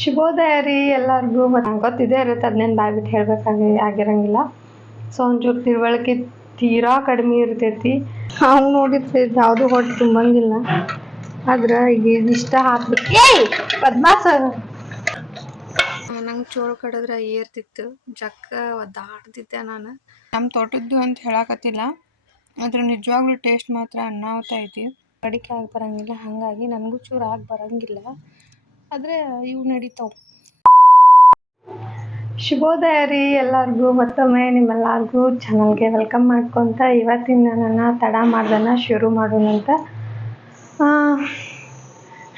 ಶುಭೋದಯ ರೀ ಎಲ್ಲರಿಗೂ. ಮತ್ತು ನಂಗೆ ಗೊತ್ತಿದೆ ಇರುತ್ತೆ, ಅದನ್ನೇನು ಬಾಯ್ಬಿಟ್ಟು ಆಗಿರಂಗಿಲ್ಲ. ಸೊ ಒಂಚೂರು ತಿಳುವಳಿಕೆ ತೀರಾ ಕಡಿಮೆ ಇರ್ತೈತಿ. ಅವ್ನು ನೋಡಿದ್ರೆ ಯಾವುದು ಹೊಟ್ಟೆ ತುಂಬಂಗಿಲ್ಲ. ಆದ್ರೆ ಈಗ ಇಷ್ಟ ಹಾಕ್ಬಿಟ್ಟು ಪದ್ಮಾಸ ನಂಗೆ ಚೋಳು ಕಡಿದ್ರೆ ಏರ್ತಿತ್ತು, ಜಕ್ಕ ಒದ್ದಾಡ್ತಿದ್ದೆ ನಾನು. ನಮ್ಮ ತೋಟದ್ದು ಅಂತ ಹೇಳಕತ್ತಿಲ್ಲ, ಅದ್ರ ನಿಜವಾಗ್ಲೂ ಟೇಸ್ಟ್ ಮಾತ್ರ ಅನ್ನಾವತ್ತ ಐತಿ. ಅಡಿಕೆ ಆಗಿ ಬರಂಗಿಲ್ಲ, ಹಾಗಾಗಿ ನನಗೂ ಚೂರು ಆಗಿ ಬರಂಗಿಲ್ಲ. ಆದರೆ ಇವು ನಡೀತಾವೆ. ಶುಭೋದಯ ರೀ ಎಲ್ಲರಿಗೂ. ಮತ್ತೊಮ್ಮೆ ನಿಮ್ಮೆಲ್ಲರಿಗೂ ಚಾನಲ್ಗೆ ವೆಲ್ಕಮ್ ಮಾಡ್ಕೊತ ಇವತ್ತಿನ ನನ್ನ ತಡ ಮಾಡ್ದನ್ನ ಶುರು ಮಾಡೋಣಂತ.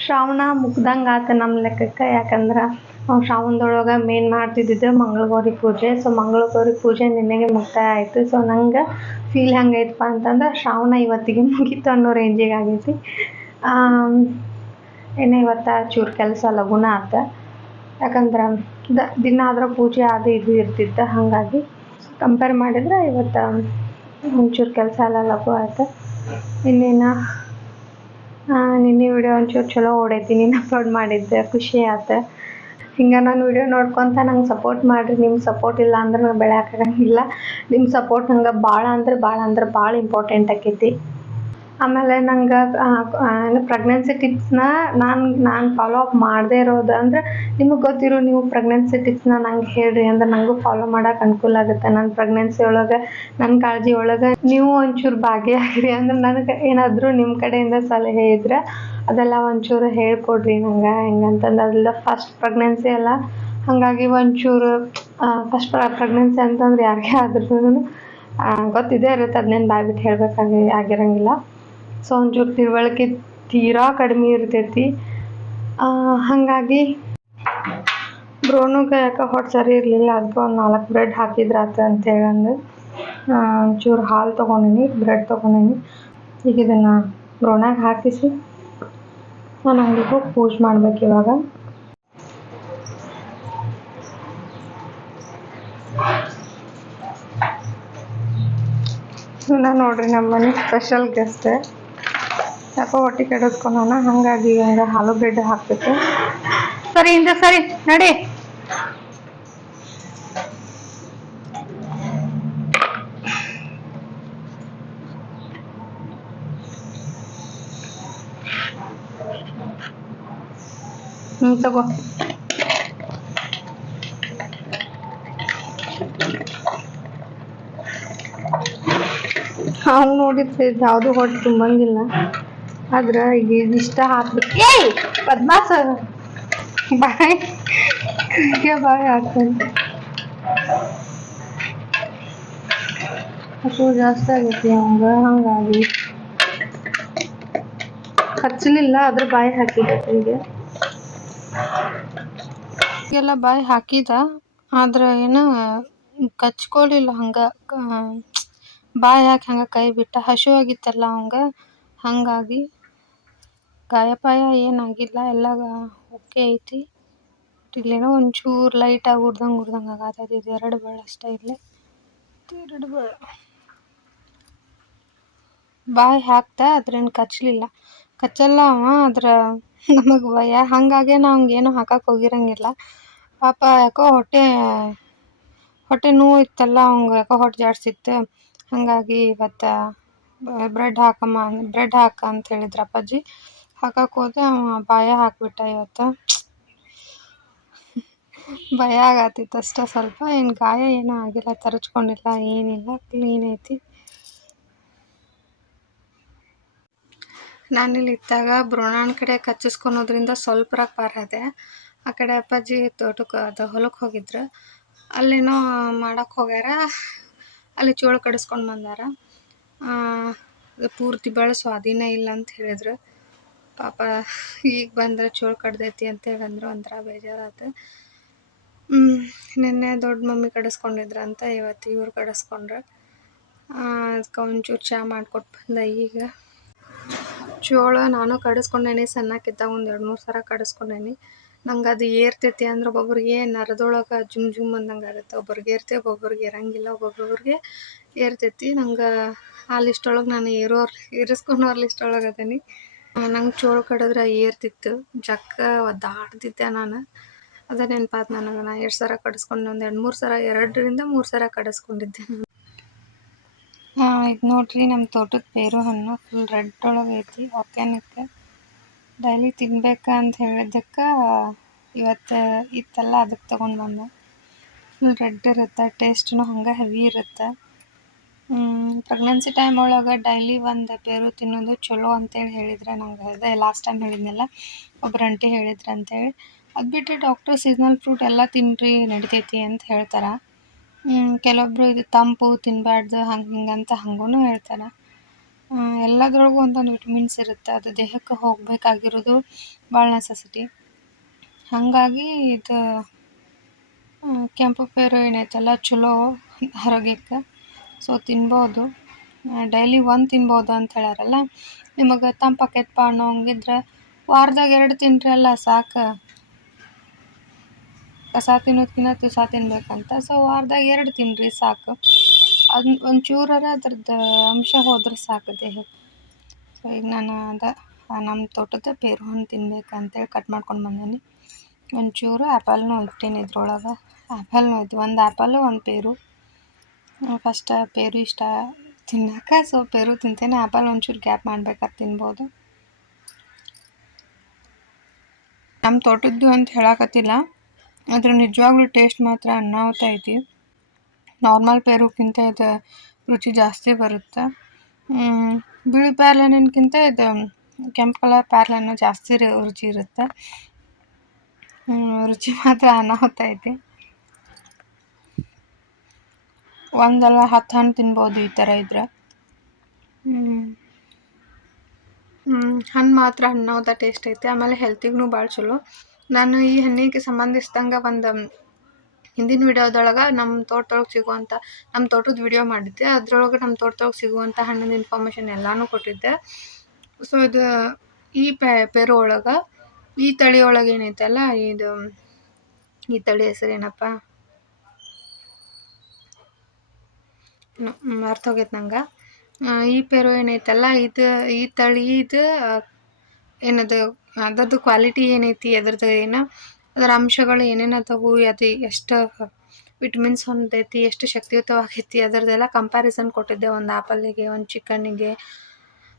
ಶ್ರಾವಣ ಮುಗ್ದಂಗೆ ಆತ ನಮ್ಮ ಲೆಕ್ಕಕ್ಕೆ. ಯಾಕಂದ್ರೆ ಶ್ರಾವಣದೊಳಗೆ ಮೇನ್ ಮಾಡ್ತಿದ್ದಿದ್ದು ಮಂಗಳಗೌರಿ ಪೂಜೆ. ಸೊ ಮಂಗಳಗೌರಿ ಪೂಜೆ ನಿನ್ನೆಗೆ ಮುಕ್ತಾಯ ಆಯಿತು. ಸೊ ನಂಗೆ ಫೀಲ್ ಹೆಂಗೈತಪ್ಪ ಅಂತಂದ್ರೆ ಶ್ರಾವಣ ಇವತ್ತಿಗೆ ಮುಗೀತು ಅನ್ನೋ ರೇಂಜಿಗೆ ಆಗೈತಿ. ಏನೇ ಇವತ್ತು ಚೂರು ಕೆಲಸ ಲಘುನ ಆತ. ಯಾಕಂದ್ರೆ ದಿನ ಆದ್ರೆ ಪೂಜೆ ಅದು ಇದು ಇರ್ತಿತ್ತು, ಹಾಗಾಗಿ ಕಂಪೇರ್ ಮಾಡಿದ್ರೆ ಇವತ್ತು ಒಂಚೂರು ಕೆಲಸ ಎಲ್ಲ ಲಘು ಆಯ್ತು. ಇನ್ನೇನು ನಿನ್ನೆ ವಿಡಿಯೋ ಒಂಚೂರು ಚಲೋ ಓಡೈತಿ, ನೀನು ಅಪ್ಲೋಡ್ ಮಾಡಿದ್ದೆ, ಖುಷಿ ಆಯ್ತು. ಹಿಂಗೆ ನಾನು ವಿಡಿಯೋ ನೋಡ್ಕೊತ ನಂಗೆ ಸಪೋರ್ಟ್ ಮಾಡಿರಿ. ನಿಮ್ಮ ಸಪೋರ್ಟ್ ಇಲ್ಲ ಅಂದ್ರೆ ನಾನು ಬೆಳೆಯೋಕ್ಕಾಗಂಗಿಲ್ಲ. ನಿಮ್ಮ ಸಪೋರ್ಟ್ ನಂಗೆ ಭಾಳ ಅಂದ್ರೆ ಭಾಳ ಇಂಪಾರ್ಟೆಂಟ್ ಆಕೈತಿ. ಆಮೇಲೆ ನಂಗೆ ಪ್ರೆಗ್ನೆನ್ಸಿ ಟಿಪ್ಸ್ನ ನಾನು ಫಾಲೋ ಅಪ್ ಮಾಡದೇ ಇರೋದು ಅಂದ್ರೆ, ನಿಮಗೆ ಗೊತ್ತಿರೋ ನೀವು ಪ್ರೆಗ್ನೆನ್ಸಿ ಟಿಪ್ಸ್ನ ನಂಗೆ ಹೇಳ್ರಿ ಅಂದ್ರೆ ನನಗೂ ಫಾಲೋ ಮಾಡೋಕೆ ಅನುಕೂಲ ಆಗುತ್ತೆ. ನನ್ನ ಪ್ರೆಗ್ನೆನ್ಸಿ ಒಳಗೆ ನನ್ನ ಕಾಳಜಿ ಒಳಗೆ ನೀವು ಒಂಚೂರು ಭಾಗಿಯಾಗಿರಿ ಅಂದ್ರೆ ನನಗೆ ಏನಾದರೂ ನಿಮ್ಮ ಕಡೆಯಿಂದ ಸಲಹೆ ಇದ್ರೆ ಅದೆಲ್ಲ ಒಂಚೂರು ಹೇಳ್ಕೊಡ್ರಿ ನಂಗೆ. ಹೆಂಗಂತಂದು ಅದೆಲ್ಲ ಫಸ್ಟ್ ಪ್ರೆಗ್ನೆನ್ಸಿ ಅಲ್ಲ, ಹಾಗಾಗಿ ಒಂಚೂರು ಫಸ್ಟ್ ಪ್ರೆಗ್ನೆನ್ಸಿ ಅಂತಂದ್ರೆ ಯಾರಿಗೇ ಆದ್ರೂ ಗೊತ್ತಿದೆ ಇರುತ್ತೆ, ಅದನ್ನೇನು ಬಾಯ್ಬಿಟ್ಟು ಆಗಿರಂಗಿಲ್ಲ. ಸೊ ಒಂಚೂರು ತಿಳುವಳಿಕೆ ತೀರಾ ಕಡಿಮೆ ಇರ್ತೈತಿ. ಹಾಗಾಗಿ ಬ್ರೋನುಗೆ ಯಾಕೆ ಹೊಟ್ಟೆ ಸರಿ ಇರಲಿಲ್ಲ, ಅದಕ್ಕೆ ಒಂದು 4 ಬ್ರೆಡ್ ಹಾಕಿದ್ರಾತ ಅಂತೇಳಿ ಅಂದು ಒಂಚೂರು ಹಾಲು ತೊಗೊಂಡಿನಿ, ಬ್ರೆಡ್ ತೊಗೊಂಡಿನಿ. ಈಗ ಇದನ್ನು ಬ್ರೋನಾಗ ಹಾಕಿಸಿ ನಾನು ಅಂಗಡಿಗೆ ಹೋಗಿ ಪೂಜೆ ಮಾಡ್ಬೇಕು ಇವಾಗ. ನಾನು ನೋಡ್ರಿ ನಮ್ಮ ಮನೆ ಸ್ಪೆಷಲ್ ಗೆಸ್ಟ್. ಯಾಕೋ ಹೊಟ್ಟೆ ಕೆಡಿಸ್ಕೊಳೋಣ, ಹಾಗಾಗಿ ಹಂಗೆ ಹಾಲು ಬ್ರೆಡ್ ಹಾಕ್ಬೇಕು. ಸರಿ ಹಿಂದೆ ಸರಿ ನಡಿ. ತಗೋ. ಅವ್ನು ನೋಡಿದ್ರೆ ಯಾವುದು ಹೊಟ್ಟೆ ತುಂಬಂಗಿಲ್ಲ. ಆದ್ರೆ ಈಗ ಇಷ್ಟ ಹಾಕ್ಬಿಟ್ಟು ಪದ್ಮಾಸ ಬಾಯ್ ಹಾಕ್ತಾನೆ. ಹಸು ಜಾಸ್ತಿ ಆಗೈತಿ ಹಂಗಾಗಿ ಹಚ್ಚಲಿಲ್ಲ, ಆದ್ರೆ ಬಾಯಿ ಹಾಕಿದ ಈಗೆಲ್ಲ ಬಾಯಿ ಹಾಕಿದ, ಆದ್ರೆ ಏನು ಕಚ್ಕೊಳಿಲ್ಲ. ಹಂಗೆ ಬಾಯಿ ಹಾಕಿ ಹಂಗೆ ಕೈ ಬಿಟ್ಟ. ಹಸಿವಾಗಿತ್ತಲ್ಲ ಅವಂಗ, ಹಾಗಾಗಿ ಗಾಯಪಾಯ ಏನಾಗಿಲ್ಲ, ಎಲ್ಲ ಓಕೆ ಐತಿ. ಇಲ್ಲೇನೋ ಒಂಚೂರು ಲೈಟಾಗಿ ಉರ್ದಂಗೆ ಆಗತ್ತೈತಿ. ಇದು 2 ಬೆಳೆ ಅಷ್ಟೇ, ಇಲ್ಲೇ 2 ಬೆಳೆ ಬಾಯಿ ಹಾಕ್ತಾ, ಅದ್ರೇನು ಕಚ್ಚಲ್ಲ ಅವ. ಆದ್ರೆ ನಮಗೆ ಭಯ, ಹಾಗಾಗಿ ನಾವು ಏನೂ ಹಾಕಕ್ಕೆ ಹೋಗಿರಂಗಿಲ್ಲ. ಪಾಪ ಯಾಕೋ ಹೊಟ್ಟೆ ನೋವು ಇತ್ತಲ್ಲ ಅವಂಗೆ, ಯಾಕೋ ಹೊಟ್ಟೆ ಜಾಡ್ಸಿತ್ತು. ಹಾಗಾಗಿ ಇವತ್ತು ಬ್ರೆಡ್ ಹಾಕ ಅಂತ ಹೇಳಿದ್ರು ಅಪ್ಪಾಜಿ. ಹಾಕಕ್ಕೆ ಹೋದೆ, ಅವ ಬಾಯ ಹಾಕ್ಬಿಟ್ಟ. ಇವತ್ತು ಭಯ ಆಗತ್ತಿತ್ತು ಅಷ್ಟೇ ಸ್ವಲ್ಪ. ಏನು ಗಾಯ ಏನೂ ಆಗಿಲ್ಲ, ತರಚ್ಕೊಂಡಿಲ್ಲ, ಏನಿಲ್ಲ, ಕ್ಲೀನ್ ಐತಿ. ನಾನಿಲ್ಲಿ ಇದ್ದಾಗ ಬ್ರೋಣನ ಕಡೆ ಕಚ್ಚಿಸ್ಕೊಳೋದ್ರಿಂದ ಸ್ವಲ್ಪ ಪಾರದೆ. ಆ ಕಡೆ ಅಪ್ಪಾಜಿ ತೋಟಕ್ಕೆ ಹೊಲಕ್ಕೆ ಹೋಗಿದ್ರು, ಅಲ್ಲೇನೋ ಮಾಡಕ್ಕೆ ಹೋಗ್ಯಾರ. ಅಲ್ಲಿ ಚೋಳು ಕಡಿಸ್ಕೊಂಡು ಬಂದಾರ. ಪೂರ್ತಿ ಬೆಳೆ ಸ್ವಾಧೀನ ಇಲ್ಲ ಅಂತ ಹೇಳಿದ್ರು. ಪಾಪ ಈಗ ಬಂದ್ರೆ ಚೋಳು ಕಡ್ದೈತಿ ಅಂತ ಹೇಳಂದ್ರು. ಒಂಥರ ಬೇಜಾರಾಯ್ತು. ನಿನ್ನೆ ದೊಡ್ಡ ಮಮ್ಮಿ ಕಡಿಸ್ಕೊಂಡಿದ್ರಂತ, ಇವತ್ತು ಇವ್ರು ಕಡಿಸ್ಕೊಂಡ್ರೆ. ಅದಕ್ಕೆ ಒಂಚೂರು ಚಹಾ ಮಾಡಿಕೊಟ್ಟು ಬಂದೆ. ಈಗ ಚೋಳ ನಾನು ಕಡಿಸ್ಕೊಂಡೇನಿ, ಸಣ್ಣಕ್ಕಿದ್ದಾಗ ಒಂದು 2-3 ಸಲ ಕಡಿಸ್ಕೊಂಡೇನಿ. ನಂಗೆ ಅದು ಏರ್ತೈತಿ ಅಂದ್ರೆ ಒಬ್ಬೊಬ್ರಿಗೆ ನರದೊಳಗೆ ಜುಮ್ ಅಂದಂಗೆ ಆಗುತ್ತೆ. ಒಬ್ಬರಿಗೆ ಏರ್ತೈತಿ, ಒಬ್ಬೊಬ್ರಿಗೆ ಇರಂಗಿಲ್ಲ, ಒಬ್ಬೊಬ್ರಿಗೆ ಏರ್ತೈತಿ. ನಂಗೆ ಆ ಲಿಸ್ಟೊಳಗೆ ನಾನು ಏರಿಸ್ಕೊಳೋರ್ ಲಿಸ್ಟೊಳಗೆ ಅದೀನಿ. ನಂಗೆ ಚೋಳು ಕಡಿದ್ರೆ ಏರ್ತಿತ್ತು, ಜಕ್ಕ ಒದ್ದಾಡ್ತಿದ್ದೆ ನಾನು. ಅದೇ ನೆನಪಾತ್ ನನಗೆ. ನಾ ಎಷ್ಟು ಸರ ಕಡಿಸ್ಕೊಂಡು ಒಂದು 2-3 ಸರ 2-3 ಸರ ಕಡಿಸ್ಕೊಂಡಿದ್ದೆ. ಇದು ನೋಡ್ರಿ ನಮ್ಮ ತೋಟದ ಪೇರು ಹಣ್ಣು ಫುಲ್ ರೆಡ್ ಒಳಗೆ ಐತಿ. ಆರ್ಗ್ಯಾನಿಕ್ ಡೈಲಿ ತಿನ್ಬೇಕ ಅಂತ ಹೇಳಿದ್ದಕ್ಕೆ ಇವತ್ತು ಇತ್ತಲ್ಲ ಅದಕ್ಕೆ ತೊಗೊಂಡು ಬಂದೆ. ಫುಲ್ ರೆಡ್ ಇರುತ್ತೆ, ಟೇಸ್ಟ್ನು ಹಂಗೆ ಹೆವಿ ಇರುತ್ತೆ. ಪ್ರೆಗ್ನೆನ್ಸಿ ಟೈಮ್ ಒಳಗೆ ಡೈಲಿ ಒಂದು ಪೇರು ತಿನ್ನೋದು ಚಲೋ ಅಂತೇಳಿ ಹೇಳಿದ್ರೆ ನಂಗೆ. ಅದೇ ಲಾಸ್ಟ್ ಟೈಮ್ ಹೇಳಿದ್ನಲ್ಲ, ಒಬ್ರು ಆಂಟಿ ಹೇಳಿದ್ರು ಅಂತೇಳಿ. ಅದು ಬಿಟ್ಟು ಡಾಕ್ಟರ್ ಸೀಸ್ನಲ್ ಫ್ರೂಟ್ ಎಲ್ಲ ತಿನ್ನಿರಿ ನಡಿತೈತಿ ಅಂತ ಹೇಳ್ತಾರೆ. ಕೆಲವೊಬ್ರು ಇದು ತಂಪು ತಿನ್ನಬಾರ್ದು ಹಿಂಗಂತ ಹಂಗೂ ಹೇಳ್ತಾರೆ. ಎಲ್ಲದ್ರೊಳಗೂ ಒಂದೊಂದು ವಿಟಮಿನ್ಸ್ ಇರುತ್ತೆ, ಅದು ದೇಹಕ್ಕೆ ಹೋಗಬೇಕಾಗಿರೋದು ಭಾಳ ನೆಸೆಸಿಟಿ. ಹಾಗಾಗಿ ಇದು ಕೆಂಪು ಪೇರು ಏನೈತಲ್ಲ ಚಲೋ ಆರೋಗ್ಯಕ್ಕೆ. ಸೊ ತಿನ್ಬೋದು, ಡೈಲಿ 1 ತಿನ್ಬೋದು ಅಂತ ಹೇಳ್ಯಾರಲ್ಲ. ನಿಮಗೆ ತಂಪಾಕೈತಪ್ಪ ಅನ್ನೋ ಹಂಗಿದ್ರೆ ವಾರದಾಗ 2 ತಿನ್ನಿರಿ ಅಲ್ಲ ಸಾಕು. ಕಸ ತಿನ್ನೋದ್ಕಿಂತ ತುಸ ತಿನ್ಬೇಕಂತ. ಸೊ ವಾರದಾಗ 2 ತಿನ್ನಿರಿ ಸಾಕು. ಅದನ್ನ ಒಂಚೂರರ ಅದ್ರದ್ದು ಅಂಶ ಹೋದ್ರೆ ಸಾಕು ದೇಹಕ್ಕೆ. ಸೊ ಈಗ ನಾನು ನಮ್ಮ ತೋಟದ ಪೇರು ಹಣ್ಣು ತಿನ್ಬೇಕಂತೇಳಿ ಕಟ್ ಮಾಡ್ಕೊಂಡು ಬಂದೀನಿ. ಒಂಚೂರು ಆ್ಯಪಲ್ನೂ ಇಟ್ಟೀನಿ ಇದ್ರೊಳಗೆ. ಆ್ಯಪಲ್ನೂ ಐತಿ, 1 ಆ್ಯಪಲ್ಲು 1 ಪೇರು. ಫಸ್ಟ್ ಪೇರು ಇಷ್ಟ ತಿನ್ನಕ್ಕೆ, ಸೊ ಪೇರು ತಿಂತೇನೆ. ಆ್ಯಪಲ್ ಒಂಚೂರು ಗ್ಯಾಪ್ ಮಾಡ್ಬೇಕಾದ್ರೆ ತಿನ್ಬೋದು. ನಮ್ಮ ತೋಟದ್ದು ಅಂತ ಹೇಳಕತ್ತಿಲ್ಲ, ಅದ್ರ ನಿಜವಾಗ್ಲೂ ಟೇಸ್ಟ್ ಮಾತ್ರ ಅನ್ನಾಹುತ ಐತಿ. ನಾರ್ಮಲ್ ಪೇರುಕ್ಕಿಂತ ಇದು ರುಚಿ ಜಾಸ್ತಿ ಬರುತ್ತೆ. ಬಿಳಿ ಪ್ಯಾರ್ಲೆಹಣ್ಣಿನ್ಕಿಂತ ಇದು ಕೆಂಪು ಕಲರ್ ಪ್ಯಾರ್ಲೆಹಣ್ಣು ಜಾಸ್ತಿ ರುಚಿ ಇರುತ್ತೆ. ರುಚಿ ಮಾತ್ರ ಅನಾಹುತ ಐತಿ. ಒಂದಲ್ಲ 10 ಹಣ್ಣು ತಿನ್ಬೋದು ಈ ಥರ ಇದ್ರೆ. ಹಣ್ಣು ಮಾತ್ರ ಅನಾಹುತ ಟೇಸ್ಟ್ ಐತೆ. ಆಮೇಲೆ ಹೆಲ್ತಿಗೂ ಭಾಳ ಚಲೋ. ನಾನು ಈ ಹಣ್ಣಿಗೆ ಸಂಬಂಧಿಸಿದಂಗೆ ಒಂದು ಹಿಂದಿನ ವಿಡಿಯೋದೊಳಗೆ ನಮ್ಮ ತೋಟದ ವಿಡಿಯೋ ಮಾಡಿದ್ದೆ. ಅದ್ರೊಳಗೆ ನಮ್ಮ ತೋಟದೊಳಗೆ ಸಿಗುವಂಥ ಹಣ್ಣಿನ ಇನ್ಫಾರ್ಮೇಷನ್ ಎಲ್ಲನೂ ಕೊಟ್ಟಿದ್ದೆ. ಸೊ ಇದು ಈ ಪೇರು ಒಳಗೆ ಈ ತಳಿ ಒಳಗೆ ಏನೈತಲ್ಲ, ಈ ತಳಿ ಹೆಸರೇನಪ್ಪ ಮರ್ತೋಗೈತೆ ನಂಗೆ. ಈ ಪೇರು ಏನೈತಲ್ಲ, ಈ ತಳಿದು ಏನದು ಅದರದ್ದು ಕ್ವಾಲಿಟಿ ಏನೈತಿ, ಅದರದ್ದು ಅದರ ಅಂಶಗಳು ಏನೇನು ಅದಾವು, ಅದು ಎಷ್ಟು ವಿಟಮಿನ್ಸ್ ಹೊಂದೈತಿ, ಎಷ್ಟು ಶಕ್ತಿಯುತವಾಗೈತಿ, ಅದರದ್ದೆಲ್ಲ ಕಂಪ್ಯಾರಿಸನ್ ಕೊಟ್ಟಿದ್ದೆ. ಒಂದು ಆ್ಯಪಲ್ಲಿಗೆ, ಒಂದು ಚಿಕನ್ನಿಗೆ,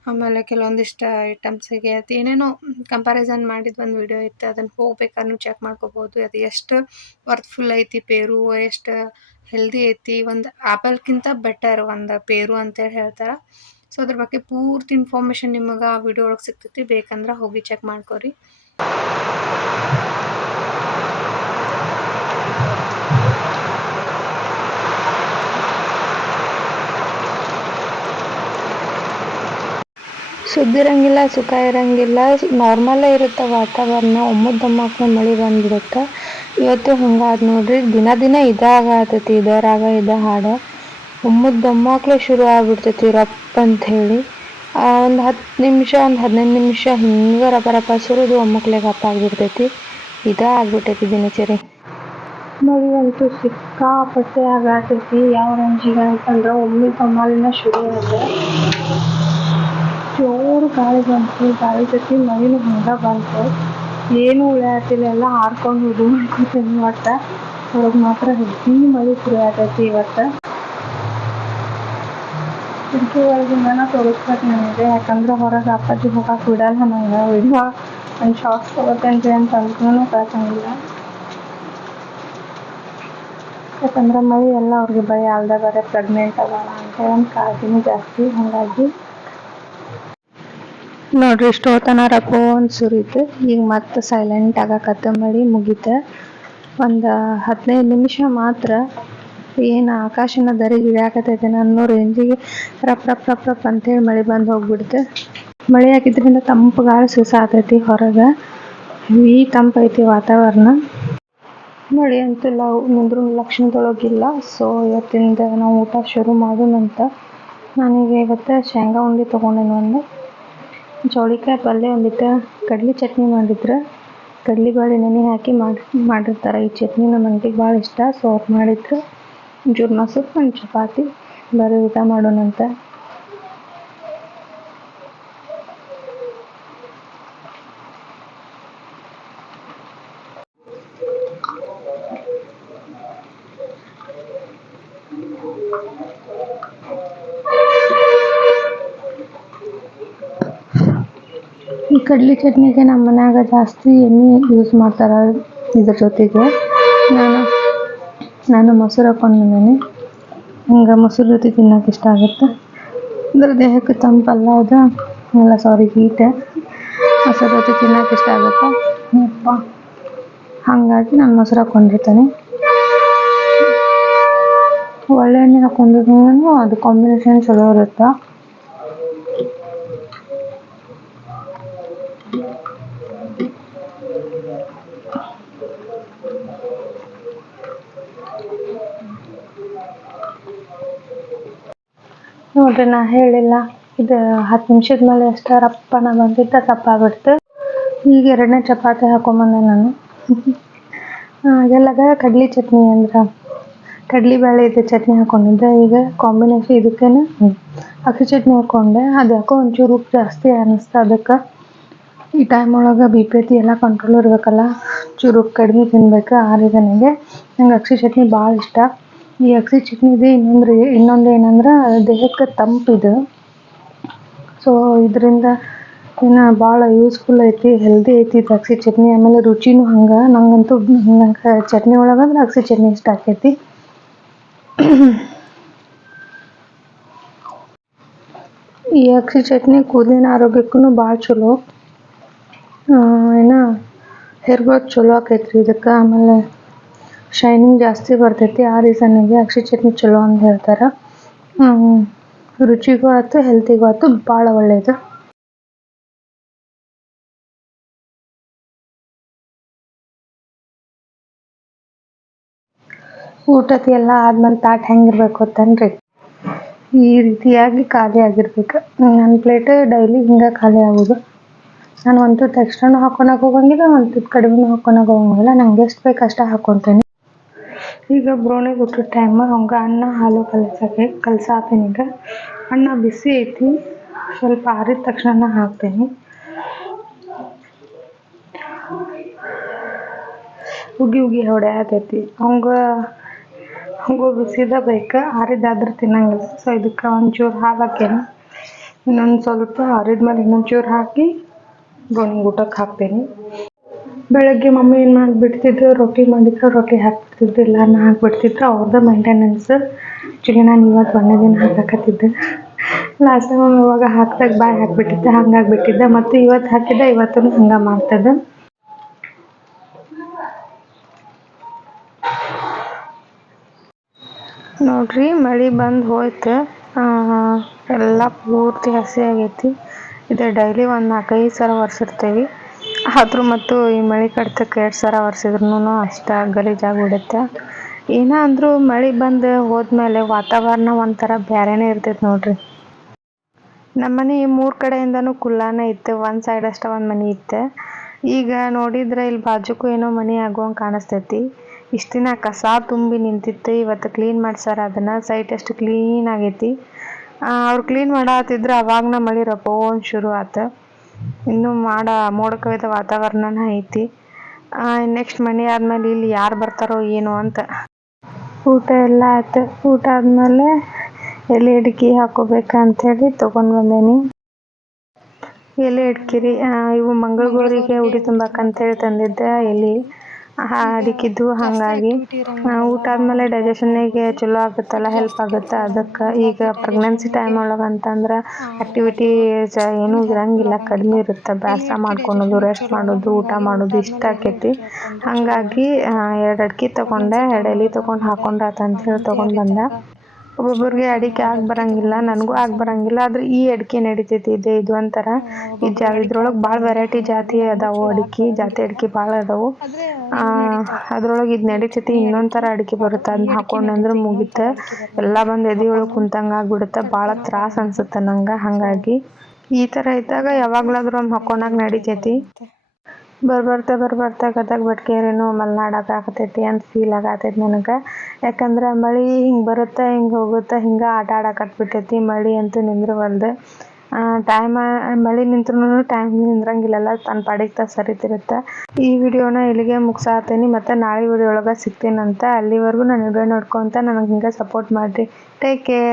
ಆಮೇಲೆ ಕೆಲವೊಂದಿಷ್ಟು ಐಟಮ್ಸಿಗೆ ಅದು ಏನೇನೋ ಕಂಪ್ಯಾರಿಸನ್ ಮಾಡಿದ ಒಂದು ವಿಡಿಯೋ ಇತ್ತು. ಅದನ್ನು ಹೋಗ್ಬೇಕಾದ್ರೂ ಚೆಕ್ ಮಾಡ್ಕೋಬೋದು. ಅದು ಎಷ್ಟು ವರ್ತ್ಫುಲ್ ಐತಿ ಪೇರು, ಎಷ್ಟು ಹೆಲ್ದಿ ಐತಿ. ಒಂದು ಆ್ಯಪಲ್ಗಿಂತ ಬೆಟರ್ ಒಂದು ಪೇರು ಅಂತೇಳಿ ಹೇಳ್ತಾರೆ. ಸೊ ಅದ್ರ ಬಗ್ಗೆ ಪೂರ್ತಿ ಇನ್ಫಾರ್ಮೇಷನ್ ನಿಮಗೆ ಆ ವಿಡಿಯೋ ಒಳಗೆ ಸಿಗ್ತೈತಿ. ಬೇಕಂದ್ರೆ ಹೋಗಿ ಚೆಕ್ ಮಾಡ್ಕೊರಿ. ಸುದ್ದಿರಂಗಿಲ್ಲ, ಸುಖ ಇರಂಗಿಲ್ಲ, ನಾರ್ಮಲ್ಲೇ ಇರುತ್ತೆ ವಾತಾವರಣ. ಒಮ್ಮುದ್ದಮ್ಮಕ್ಕೂ ಮಳೆ ಬಂದ್ಬಿಡುತ್ತೆ. ಇವತ್ತು ಹಂಗಾದ ನೋಡ್ರಿ. ದಿನ ಇದಾಗತೈತಿ, ಇದರಾಗ ಹಾಡು ಒಮ್ಮುದ್ದಮ್ಮಕ್ಲೇ ಶುರು ಆಗ್ಬಿಡ್ತೈತಿ ರಪ್ಪ ಅಂಥೇಳಿ. ಒಂದು 10 ನಿಮಿಷ, ಒಂದು 15 ನಿಮಿಷ ಹಿಂಗೆ ರಪ ಸುರಿದು ಒಮ್ಮಕ್ಲೆ ಗಪ್ಪ ಆಗಿಬಿಡ್ತೈತಿ. ಆಗ್ಬಿಟ್ಟೈತಿ ದಿನಚರಿ. ಮಳೆ ಅಂತೂ ಸಿಕ್ಕಾಪಟ್ಟೆ ಆಗತೈತಿ. ಯಾವ ರೇಂಜಿಗೆ ಅಂತಂದ್ರೆ ಒಮ್ಮುದ್ದಮ್ಮಲಿನ ಶುರು ಆಗಿದೆ. ಜೋರು ಗಾಳಿ ಬಂತು, ಗಾಳಿ ಜೊತೆ ಮಳೆನೂ ಹಂಗೆ ಬಂತು. ಏನೂ ಉಳಿಯಾತಿಲ್ಲ, ಎಲ್ಲ ಹಾರ್ಕೊಂಡು ಇದು ಮಾಡ್ಕೊತೀನಿ. ಒಟ್ಟು ಹೊರಗೆ ಮಾತ್ರ ಹೆವಿ ಮಳೆ ಶುರು ಆಗೈತಿ ಇವತ್ತು. ಕಿಟಕಿ ಒಳಗಿಂದ ತೋರಿಸ್ಬೇಕು ನನಗೆ, ಯಾಕಂದ್ರೆ ಹೊರಗೆ ಅಪ್ಪಾಜಿ ಹೋಗಕ್ಕೆ ಬಿಡಲ್ಲ ನಂಗೆ. ವಿಡಿಯೋ ಒಂದು ಶಾರ್ಟ್ಸ್ ತೊಗೋತೇನ್ರಿ ಅಂತ ಅಂದ್ರೂ ಕಳ್ಸಂಗಿಲ್ಲ. ಯಾಕಂದ್ರೆ ಮಳೆ ಎಲ್ಲ ಅವ್ರಿಗೆ ಭಯ ಅಲ್ದ ಬೇರೆ ಪ್ರೆಗ್ನೆಂಟ್ ಅದಾಳ ಅಂತೇಳಿ ಒಂದು ಕಾಳಜಿನೂ ಜಾಸ್ತಿ. ಹಾಗಾಗಿ ನೋಡ್ರಿ ಇಷ್ಟೊತ್ತನ ರಪ್ಪು ಒಂದು ಸುರಿತು. ಈಗ ಮತ್ತೆ ಸೈಲೆಂಟ್ ಆಗಕತ್ತ. ಮಳೆ ಮುಗೀತು. ಒಂದು 15 ನಿಮಿಷ ಮಾತ್ರ ಏನು ಆಕಾಶನ ದರಿಗೆ ಇಳಿಯಾಕತೈತೆ ಅನ್ನೋ ರೇಂಜಿಗೆ ರಪ್ ರಪ್ ರಪ್ ರಪ್ ಅಂತೇಳಿ ಮಳೆ ಬಂದು ಹೋಗ್ಬಿಡ್ತು. ಮಳೆ ಆಗಿದ್ದರಿಂದ ತಂಪು ಗಾಳಿ ಸುಸಾತೈತಿ ಹೊರಗೆ. ಹೆವಿ ತಂಪೈತಿ ವಾತಾವರಣ. ಮಳೆ ಅಂತೂ ನಿಂದ್ರೂ ಲಕ್ಷಣದೊಳಗಿಲ್ಲ. ಸೊ ಇವತ್ತಿಂದ ನಾವು ಊಟ ಶುರು ಮಾಡೋಣಂತ. ನಾನೀಗ ಇವತ್ತು ಶೇಂಗಾ ಉಂಡೆ ತೊಗೊಂಡೇನಿ. ಒಂದು ಚೌಳಿಕಾಯಿ ಪಲ್ಯ, ಒಂದಿಟ್ಟು ಕಡ್ಲೆ ಚಟ್ನಿ ಮಾಡಿದ್ರು. ಕಡ್ಲೆ ಬೇಳೆ ನೆನೆ ಹಾಕಿ ಮಾಡಿರ್ತಾರೆ. ಈ ಚಟ್ನಿ ನಮ್ಮ ಮನೆಗೆ ಭಾಳ ಇಷ್ಟ. ಸೊ ಅವ್ರು ಮಾಡಿದ್ರು. ಒಂಚೂರು ಮೊಸರು, ಒಂದು ಚಪಾತಿ. ಬರೀ ಊಟ ಮಾಡೋಣಂತ. ಕಡ್ಲಿ ಚಟ್ನಿಗೆ ನಮ್ಮ ಮನ್ಯಾಗ ಜಾಸ್ತಿ ಎಣ್ಣೆ ಯೂಸ್ ಮಾಡ್ತಾರೆ. ಇದ್ರ ಜೊತೆಗೆ ನಾನು ಮೊಸರು ಹಾಕೊಂಡು ಬಂದೀನಿ. ಹಂಗೆ ಮೊಸರು ಜೊತೆ ತಿನ್ನೋಕೆ ಇಷ್ಟ ಆಗುತ್ತೆ. ಅಂದ್ರೆ ದೇಹಕ್ಕೆ ತಂಪಲ್ಲ ಅದು, ಅಲ್ಲ ಸಾರಿ ಹೀಟ್, ಮೊಸರು ಜೊತೆ ತಿನ್ನೋಕೆ ಇಷ್ಟ ಆಗುತ್ತೆ. ಹಾಗಾಗಿ ನಾನು ಮೊಸರು ಹಾಕ್ಕೊಂಡಿರ್ತೇನೆ. ಒಳ್ಳೆ ಎಣ್ಣೆ ಹಾಕೊಂಡಿದ್ರು ಅದು ಕಾಂಬಿನೇಷನ್ ಚಲೋ ಇರುತ್ತೆ. ನೋಡ್ರಿ, ನಾ ಹೇಳಿಲ್ಲ, ಇದು 10 ನಿಮಿಷದ ಮೇಲೆ ಎಷ್ಟು ರಪ್ಪನ ಬಂದಿತ್ತು, ತಪ್ಪಾಗ್ಬಿಡ್ತು. ಈಗ 2ನೇ ಚಪಾತಿ ಹಾಕೊಂಬಂದೆ ನಾನು. ಎಲ್ಲಾಗ ಕಡ್ಲಿ ಚಟ್ನಿ ಅಂದ್ರೆ ಕಡ್ಲಿ ಬೇಳೆ ಇದು ಚಟ್ನಿ ಹಾಕೊಂಡಿದ್ದೆ. ಈಗ ಕಾಂಬಿನೇಷನ್ ಇದಕ್ಕೇನೆ ಅಕ್ಕಿ ಚಟ್ನಿ ಹಾಕ್ಕೊಂಡೆ. ಅದು ಯಾಕೋ ಒಂಚೂರು ಉಪ್ಪು ಜಾಸ್ತಿ ಅನ್ನಿಸ್ತು. ಅದಕ್ಕೆ ಈ ಟೈಮ್ ಒಳಗೆ BP ಎಲ್ಲ ಕಂಟ್ರೋಲ್ ಇರಬೇಕಲ್ಲ, ಚೂರು ಉಪ್ಪು ಕಡಿಮೆ ತಿನ್ಬೇಕು. ಆ ರೀಸನ್ನಿಗೆ ನಂಗೆ ಅಕ್ಕಿ ಚಟ್ನಿ ಭಾಳ ಇಷ್ಟ. ಈ ಅಕ್ಕಿ ಚಟ್ನಿದು ಇನ್ನೊಂದು ಏನಂದ್ರೆ ದೇಹಕ್ಕೆ ತಂಪಿದು. ಸೊ ಇದರಿಂದ ಇನ್ನು ಭಾಳ ಯೂಸ್ಫುಲ್ ಐತಿ, ಹೆಲ್ದಿ ಐತಿ ಇದು ಅಕ್ಕಿ ಚಟ್ನಿ. ಆಮೇಲೆ ರುಚಿನೂ ಹಂಗೆ. ನಂಗಂತೂ ಚಟ್ನಿ ಒಳಗಂದ್ರೆ ಅಕ್ಕಿ ಚಟ್ನಿ ಇಷ್ಟ ಆಕೈತಿ. ಈ ಅಕ್ಕಿ ಚಟ್ನಿ ಕೂದಲಿನ ಆರೋಗ್ಯಕ್ಕೂ ಭಾಳ ಚಲೋ. ಏನು ಹೇರ್ ಗ್ರೋತ್ ಚಲೋ ಆಕೈತ್ರಿ ಇದಕ್ಕೆ. ಆಮೇಲೆ ಶೈನಿಂಗ್ ಜಾಸ್ತಿ ಬರ್ತೈತಿ. ಆ ರೀಸನ್ನಿಗೆ ಅಕ್ಕಿ ಚಟ್ನಿ ಚಲೋ ಅಂತ ಹೇಳ್ತಾರೆ. ರುಚಿಗೂ ಆಯ್ತು, ಹೆಲ್ತಿಗೂ ಆಯ್ತು, ಭಾಳ ಒಳ್ಳೆಯದು. ಊಟದ ಎಲ್ಲ ಆದ್ಮೇಲೆ ತಾಟ್ ಹೆಂಗಿರ್ಬೇಕು ಗೊತ್ತೇನ್ರಿ? ಈ ರೀತಿಯಾಗಿ ಖಾಲಿ ಆಗಿರ್ಬೇಕು. ನನ್ನ ಪ್ಲೇಟ್ ಡೈಲಿ ಹಿಂಗೆ ಖಾಲಿ ಆಗೋದು. ನಾನು ಒಂದು ತುತ್ತು ಎಕ್ಸ್ಟ್ರಾನು ಹಾಕೊಳಕ್ಕೆ ಹೋಗಂಗಿಲ್ಲ, ಒಂದು ತುತ್ತು ಕಡಿಮೆನೂ ಹಾಕೊಳಕ್ಕೆ ಹೋಗಂಗಿಲ್ಲ. ನಂಗೆ ಎಷ್ಟು ಬೇಕು ಅಷ್ಟೇ ಹಾಕ್ಕೊತೀನಿ. ಈಗ ಬ್ರೌನಿಗೆ ಊಟದ ಟೈಮ್. ಹಂಗೆ ಅನ್ನ ಹಾಲು ಕಲಸಾತೀನಿ. ಈಗ ಅನ್ನ ಬಿಸಿ ಐತಿ, ಸ್ವಲ್ಪ ಆರಿದ ತಕ್ಷಣ ಹಾಕ್ತೀನಿ. ಉಗಿ ಹೊಡೆಯತೈತಿ. ಹಂಗೂ ಬಿಸಿದ ಬೇಕು, ಆರಿದಾದ್ರೆ ತಿನ್ನಂಗಿಲ್ಲ. ಸೊ ಇದಕ್ಕೆ ಒಂಚೂರು ಹಾಲು ಹಾಕೇನಿ. ಇನ್ನೊಂದು ಸ್ವಲ್ಪ ಆರಿದ್ಮೇಲೆ ಇನ್ನೊಂದು ಚೂರು ಹಾಕಿ ಬ್ರೌನಿಗೆ ಊಟಕ್ಕೆ ಹಾಕ್ತೀನಿ. ಬೆಳಗ್ಗೆ ಮಮ್ಮಿ ಏನು ಮಾಡಿಬಿಡ್ತಿದ್ರು, ರೊಟ್ಟಿ ಮಾಡಿದ್ರೆ ರೊಟ್ಟಿ ಹಾಕ್ಬಿಡ್ತಿದ್ರು, ಇಲ್ಲ ಅನ್ನ ಹಾಕ್ಬಿಡ್ತಿದ್ರು. ಅವ್ರದ್ದು ಮೇಂಟೆನೆನ್ಸ್. ಆ್ಯಕ್ಚುಲಿ ನಾನು ಇವತ್ತು 1ನೇ ದಿನ ಹಾಕಕತ್ತಿದ್ದೆ. ಲಾಸ್ಟ್ ಟೈಮ್ ಮಮ್ಮಿ ಇವಾಗ ಹಾಕಿದಾಗ ಬಾಯಿ ಹಾಕಿಬಿಟ್ಟಿದ್ದೆ, ಹಂಗಾಗಿಬಿಟ್ಟಿದ್ದೆ. ಮತ್ತು ಇವತ್ತು ಹಾಕಿದ್ದೆ, ಇವತ್ತೂ ಹಂಗೆ ಮಾಡ್ತದೆ. ನೋಡ್ರಿ, ಮಳೆ ಬಂದು ಹೋಯ್ತು. ಎಲ್ಲ ಪೂರ್ತಿ ಹಸಿ ಆಗೈತಿ. ಇದು ಡೈಲಿ ಒಂದು 4-5 ಸಲ ಒರೆಸಿರ್ತೀವಿ. ಆದರೂ ಮತ್ತು ಈ ಮಳೆ ಕಡ್ತಕ್ಕೆ 2 ಸಲ ಒರೆಸಿದ್ರೂ ಅಷ್ಟು ಗಲೀಜಾಗಿಬಿಡುತ್ತೆ. ಏನೇ ಅಂದರೂ ಮಳೆ ಬಂದು ಹೋದ್ಮೇಲೆ ವಾತಾವರಣ ಒಂಥರ ಬೇರೆನೇ ಇರ್ತೈತೆ ನೋಡ್ರಿ. ನಮ್ಮನೆ 3 ಕಡೆಯಿಂದನೂ ಕುಲ್ಲಾನೇ ಇತ್ತು. ಒಂದು ಸೈಡ್ ಅಷ್ಟೇ ಒಂದು ಮನೆ ಇತ್ತು. ಈಗ ನೋಡಿದ್ರೆ ಇಲ್ಲಿ ಬಾಜುಕು ಏನೋ ಮನೆ ಆಗುವಂಗೆ ಕಾಣಿಸ್ತೈತಿ. ಇಷ್ಟು ದಿನ ಕಸ ತುಂಬಿ ನಿಂತಿತ್ತು. ಇವತ್ತು ಕ್ಲೀನ್ ಮಾಡ್ಸಾರ ಅದನ್ನು. ಸೈಟ್ ಎಷ್ಟು ಕ್ಲೀನ್ ಆಗೈತಿ. ಅವ್ರು ಕ್ಲೀನ್ ಮಾಡತ್ತಿದ್ರೆ ಅವಾಗನ ಮಳೆ ರಪ್ಪೋನ್ ಶುರು ಆಯ್ತು. ಇನ್ನೂ ಮೋಡ ಕವಿದ ವಾತಾವರಣನ ಐತಿ. ನೆಕ್ಸ್ಟ್ ಮನೆ ಆದಮೇಲೆ ಇಲ್ಲಿ ಯಾರು ಬರ್ತಾರೋ ಏನೋ ಅಂತ. ಊಟ ಎಲ್ಲ ಆಯ್ತು. ಊಟ ಆದಮೇಲೆ ಎಲೆ ಅಡಿಕೆ ಹಾಕೋಬೇಕಂತೇಳಿ ತೊಗೊಂಡು ಬಂದೇನಿ. ಎಲೆ ಅಡಿಕೆ ರೀ, ಇವು ಮಂಗಳಗೌರಿಗೆ ಉಡಿ ತುಂಬಕ್ಕಂತೇಳಿ ತಂದಿದ್ದೆ ಎಲೆ ಅಡಿಕೆದ್ದು. ಹಾಗಾಗಿ ಊಟ ಆದಮೇಲೆ ಡೈಜೆಷನ್ನಿಗೆ ಚಲೋ ಆಗುತ್ತಲ್ಲ, ಹೆಲ್ಪ್ ಆಗುತ್ತೆ. ಅದಕ್ಕೆ ಈಗ ಪ್ರೆಗ್ನೆನ್ಸಿ ಟೈಮ್ ಒಳಗೆ ಅಂತಂದ್ರೆ ಆ್ಯಕ್ಟಿವಿಟಿ ಏನೂ ಇರೋಂಗಿಲ್ಲ, ಕಡಿಮೆ ಇರುತ್ತೆ. ಬೇಸರ ಮಾಡ್ಕೊಳೋದು, ರೆಸ್ಟ್ ಮಾಡೋದು, ಊಟ ಮಾಡೋದು ಇಷ್ಟ ಆಕೈತಿ. ಹಾಗಾಗಿ 2 ಅಡಿಕೆ ತೊಗೊಂಡೆ, 2 ಎಲೆ ತೊಗೊಂಡು ಹಾಕೊಂಡ್ರೆ ಆತಂತೇಳಿ ತೊಗೊಂಡು ಬಂದೆ. ಒಬ್ಬೊಬ್ಬರಿಗೆ ಅಡಿಕೆ ಬರಂಗಿಲ್ಲ, ನನಗೂ ಬರಂಗಿಲ್ಲ. ಆದ್ರೆ ಈ ಅಡಿಕೆ ನಡಿತೈತಿ. ಇದು ಒಂಥರ ಇದ್ರೊಳಗೆ ಭಾಳ ವೆರೈಟಿ ಜಾತಿ ಅದಾವು. ಜಾತಿ ಅಡಿಕೆ ಭಾಳ ಅದಾವು. ಅದ್ರೊಳಗೆ ಇದು ನಡಿತೈತಿ. ಇನ್ನೊಂದು ಥರ ಅಡಿಕೆ ಬರುತ್ತೆ, ಅದನ್ನ ಹಾಕೊಂಡ್ರೆ ಮುಗೀತು. ಎಲ್ಲ ಬಂದು ಎದೆ ಒಳಗೆ ಕುಂತಂಗೆ ಆಗ್ಬಿಡುತ್ತೆ. ಭಾಳ ತ್ರಾಸ ಅನ್ಸುತ್ತೆ ನಂಗೆ. ಹಾಗಾಗಿ ಈ ಥರ ಇದ್ದಾಗ ಯಾವಾಗಲಾದ್ರೂ ಒಂದು ಹಾಕೊಂಡಾಗ ನಡಿತೈತಿ. ಬರ್ಬರ್ತಾ ಗದಗ ಬೆಟ್ಕೇರಿನೂ ಮಲೆನಾಡು ಆಗತೈತಿ ಅಂತ ಫೀಲ್ ಆಗತೈತಿ ನನಗೆ. ಯಾಕಂದ್ರೆ ಮಳೆ ಹಿಂಗೆ ಬರುತ್ತೆ, ಹಿಂಗೆ ಹೋಗುತ್ತೆ, ಹಿಂಗೆ ಆಟ ಆಡಕತ್ಬಿಟ್ಟೈತಿ. ಮಳೆ ಅಂತೂ ನಿಂದ್ರವಲ್ದು. ಮಳೆ ನಿಂತ್ರೂ ಟೈಮ್ ನಿಂದ್ರಂಗಿಲ್ಲಲ್ಲ, ತನ್ನ ಪಾಡಿಗೆ ಸರಿತಿರುತ್ತೆ. ಈ ವಿಡಿಯೋನ ಇಲ್ಲಿಗೆ ಮುಗಿಸಾತೀನಿ. ಮತ್ತು ನಾಳೆ ವಿಡಿಯೋ ಒಳಗೆ ಸಿಗ್ತೀನಂತ. ಅಲ್ಲಿವರೆಗೂ ನಾನು ವಿಡಿಯೋ ನೋಡ್ಕೊತ ನನಗೆ ಹಿಂಗೆ ಸಪೋರ್ಟ್ ಮಾಡಿರಿ. Take care.